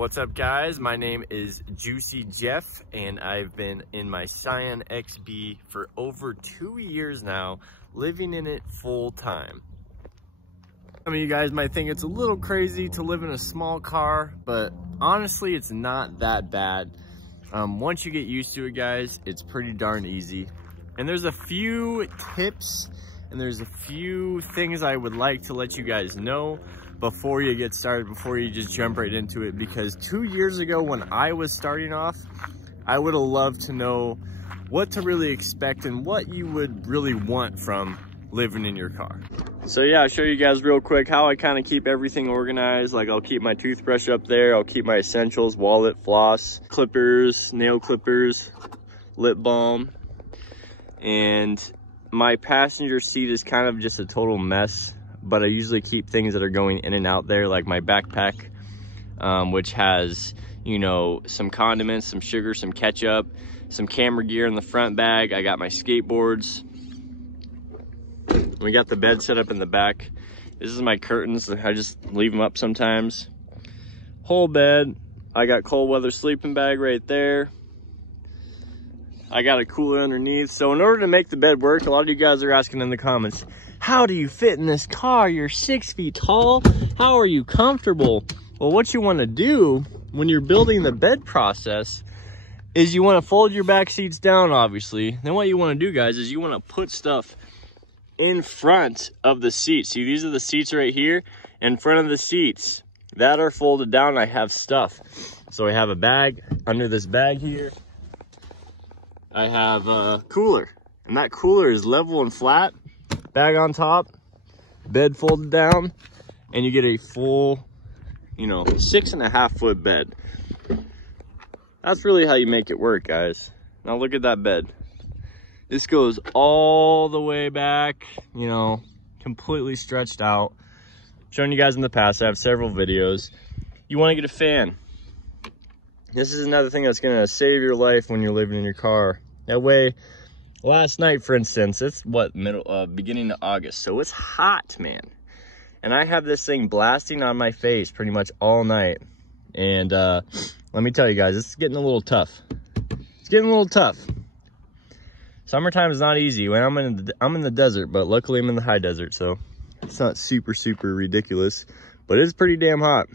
What's up, guys? My name is Juicy Jeff, and I've been in my Scion XB for over 2 years now, living in it full time. Some of you guys might think it's a little crazy to live in a small car, but honestly, it's not that bad. Once you get used to it, guys, it's pretty darn easy. And there's a few tips and there's a few things I would like to let you guys know before you get started, before you just jump right into it. Because 2 years ago when I was starting off, I would have loved to know what to really expect and what you would really want from living in your car. So yeah, I'll show you guys real quick how I kind of keep everything organized. Like, I'll keep my toothbrush up there, I'll keep my essentials, wallet, floss, clippers, nail clippers, lip balm, and my passenger seat is kind of just a total mess, but I usually keep things that are going in and out there, like my backpack, which has, you know, some condiments, some sugar, some ketchup, some camera gear in the front bag. I got my skateboards. We got the bed set up in the back. This is my curtains. I just leave them up sometimes. Whole bed. I got cold weather sleeping bag right there. I got a cooler underneath. So in order to make the bed work, a lot of you guys are asking in the comments, how do you fit in this car? You're 6 feet tall. How are you comfortable? Well, what you want to do when you're building the bed process is you want to fold your back seats down, obviously. Then what you want to do, guys, is you want to put stuff in front of the seats. See, these are the seats right here. In front of the seats that are folded down, I have stuff. So I have a bag under this bag here. I have a cooler, and that cooler is level and flat. Bag on top, bed folded down, and you get a full, you know, 6.5 foot bed. That's really how you make it work, guys. Now look at that bed. This goes all the way back, you know, completely stretched out. Shown you guys in the past, I have several videos. You want to get a fan. This is another thing that's gonna save your life when you're living in your car. That way, last night, for instance, it's what, beginning of August, so it's hot, man. And I have this thing blasting on my face pretty much all night. And let me tell you guys, it's getting a little tough. It's getting a little tough. Summertime is not easy. When I'm in the desert, but luckily I'm in the high desert, so it's not super ridiculous. But it's pretty damn hot.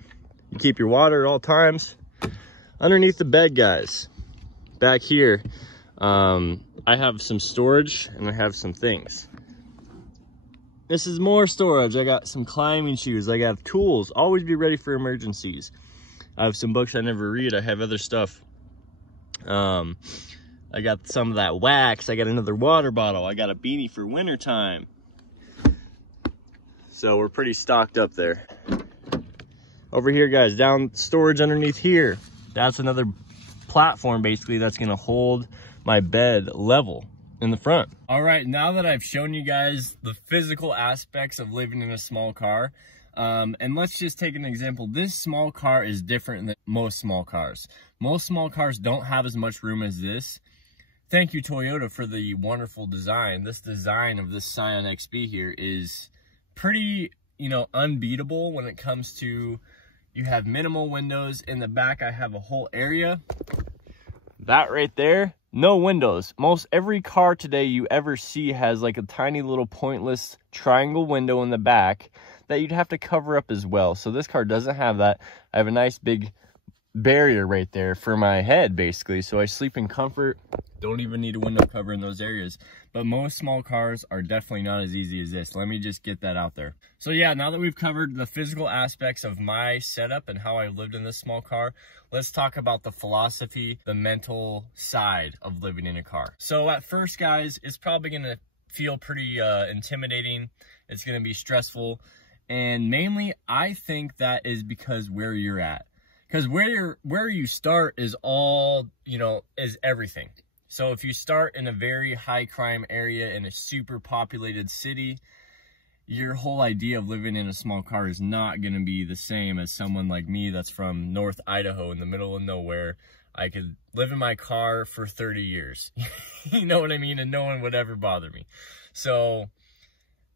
You keep your water at all times. Underneath the bed, guys, back here, I have some storage and I have some things. This is more storage. I got some climbing shoes. I got tools. Always be ready for emergencies. I have some books I never read. I have other stuff. I got some of that wax. I got another water bottle. I got a beanie for winter time. So we're pretty stocked up there. Over here, guys, down storage underneath here. That's another platform, basically, that's gonna hold my bed level in the front. All right, now that I've shown you guys the physical aspects of living in a small car, and let's just take an example. This small car is different than most small cars. Most small cars don't have as much room as this. Thank you, Toyota, for the wonderful design. This design of this Scion XB here is pretty, you know, unbeatable when it comes to, you have minimal windows. In the back, I have a whole area. That right there, no windows. Most every car today you ever see has like a tiny little pointless triangle window in the back that you'd have to cover up as well. So this car doesn't have that. I have a nice big barrier right there for my head, basically. So I sleep in comfort. Don't even need a window cover in those areas. But most small cars are definitely not as easy as this. Let me just get that out there. So yeah, now that we've covered the physical aspects of my setup and how I lived in this small car, let's talk about the philosophy, the mental side of living in a car. So at first, guys, it's probably gonna feel pretty intimidating. It's gonna be stressful. And mainly, I think that is because where you're at. Because where you start is all, you know, is everything. So if you start in a very high crime area in a super populated city, your whole idea of living in a small car is not going to be the same as someone like me that's from North Idaho in the middle of nowhere. I could live in my car for 30 years. You know what I mean? And no one would ever bother me. So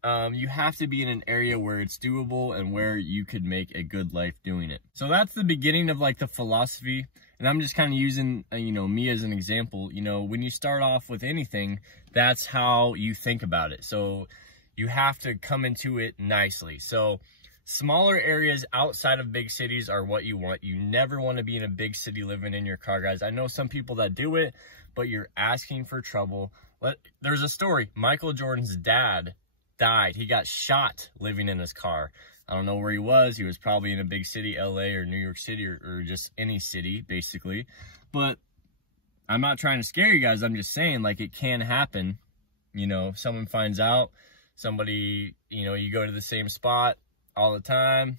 you have to be in an area where it's doable and where you could make a good life doing it. So that's the beginning of like the philosophy. And I'm just kind of using, you know, me as an example. You know, when you start off with anything, that's how you think about it. So you have to come into it nicely. So smaller areas outside of big cities are what you want. You never want to be in a big city living in your car, guys. I know some people that do it, but you're asking for trouble. There's a story. Michael Jordan's dad died. He got shot living in his car. I don't know where he was. He was probably in a big city, LA or New York City, or just any city, basically. But I'm not trying to scare you guys. I'm just saying, like, it can happen. You know, someone finds out, somebody, you know, you go to the same spot all the time.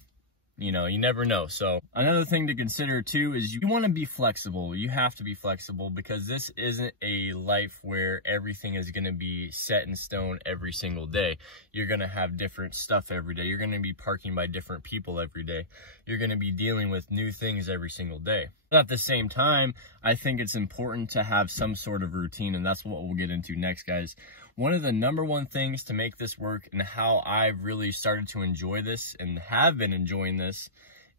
You know, you never know. So another thing to consider too is you want to be flexible. You have to be flexible, because this isn't a life where everything is going to be set in stone every single day. You're going to have different stuff every day. You're going to be parking by different people every day. You're going to be dealing with new things every single day. But at the same time, I think it's important to have some sort of routine, and that's what we'll get into next, guys. One of the #1 things to make this work, and how I've really started to enjoy this and have been enjoying this,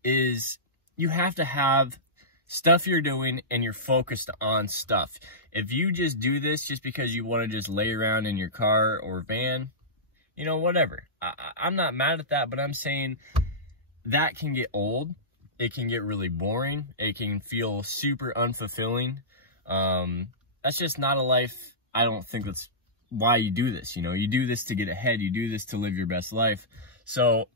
is you have to have stuff you're doing and you're focused on stuff. If you just do this just because you want to just lay around in your car or van, you know, whatever. I'm not mad at that, but I'm saying that can get old. It can get really boring. It can feel super unfulfilling. That's just not a life. I don't think that's why you do this. You know, you do this to get ahead. You do this to live your best life. So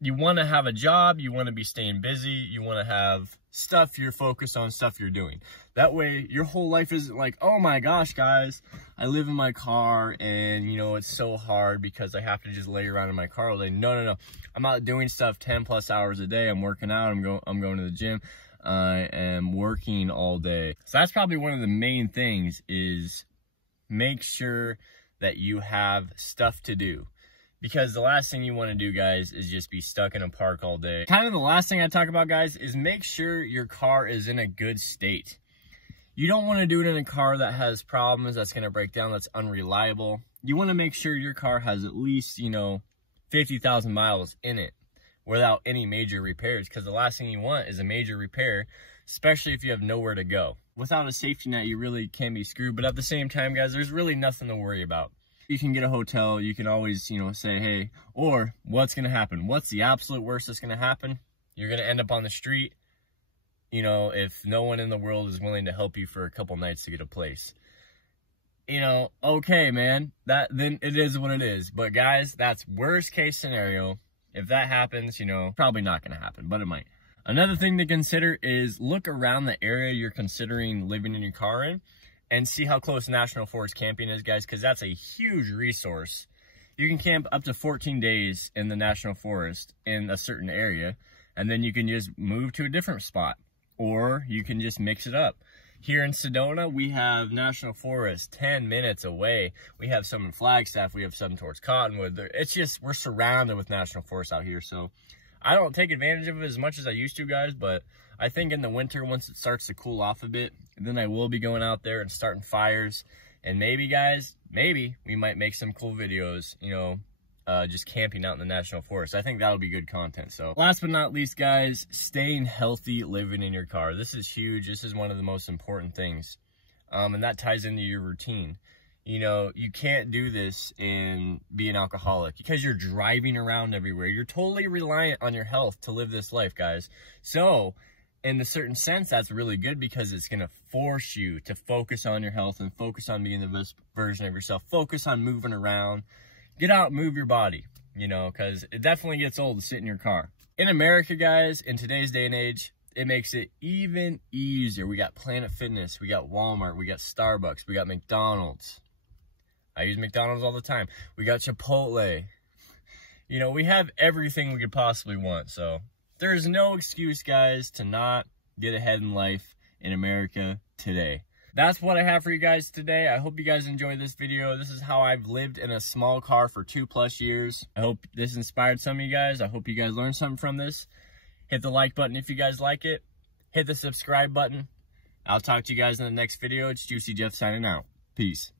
you want to have a job. You want to be staying busy. You want to have stuff you're focused on, stuff you're doing. That way your whole life isn't like, oh my gosh, guys, I live in my car and, you know, it's so hard because I have to just lay around in my car all day. No. I'm out doing stuff 10+ hours a day. I'm working out. I'm going to the gym. I am working all day. So that's probably one of the main things, is make sure that you have stuff to do, because the last thing you want to do, guys, is just be stuck in a park all day. Kind of the last thing I talk about, guys, is make sure your car is in a good state. You don't want to do it in a car that has problems, that's going to break down, that's unreliable. You want to make sure your car has at least, you know, 50,000 miles in it without any major repairs, because the last thing you want is a major repair, especially if you have nowhere to go. Without a safety net, you really can be screwed. But at the same time, guys, there's really nothing to worry about. You can get a hotel. You can always, you know, say, hey, or what's going to happen? What's the absolute worst that's going to happen? You're going to end up on the street, you know, if no one in the world is willing to help you for a couple nights to get a place. You know, okay, man, then it is what it is. But guys, that's worst case scenario. If that happens, you know, probably not going to happen, but it might. Another thing to consider is look around the area you're considering living in your car in and see how close National Forest camping is, guys, because that's a huge resource. You can camp up to 14 days in the National Forest in a certain area, and then you can just move to a different spot, or you can just mix it up. Here in Sedona, we have National Forest 10 minutes away. We have some in Flagstaff. We have some towards Cottonwood. It's just, we're surrounded with National Forest out here, so I don't take advantage of it as much as I used to, guys, but I think in the winter, once it starts to cool off a bit, then I will be going out there and starting fires. And maybe, guys, maybe we might make some cool videos, you know, just camping out in the National Forest. I think that'll be good content. So last but not least, guys, staying healthy, living in your car. This is huge. This is one of the most important things. And that ties into your routine. You know, you can't do this and be an alcoholic because you're driving around everywhere. You're totally reliant on your health to live this life, guys. So in a certain sense, that's really good, because it's going to force you to focus on your health and focus on being the best version of yourself. Focus on moving around. Get out, move your body, you know, because it definitely gets old to sit in your car. In America, guys, in today's day and age, it makes it even easier. We got Planet Fitness, we got Walmart, we got Starbucks, we got McDonald's. I use McDonald's all the time. We got Chipotle. You know, we have everything we could possibly want. So there's no excuse, guys, to not get ahead in life in America today. That's what I have for you guys today. I hope you guys enjoyed this video. This is how I've lived in a small car for 2+ years. I hope this inspired some of you guys. I hope you guys learned something from this. Hit the like button if you guys like it. Hit the subscribe button. I'll talk to you guys in the next video. It's Juicy Jeff signing out. Peace.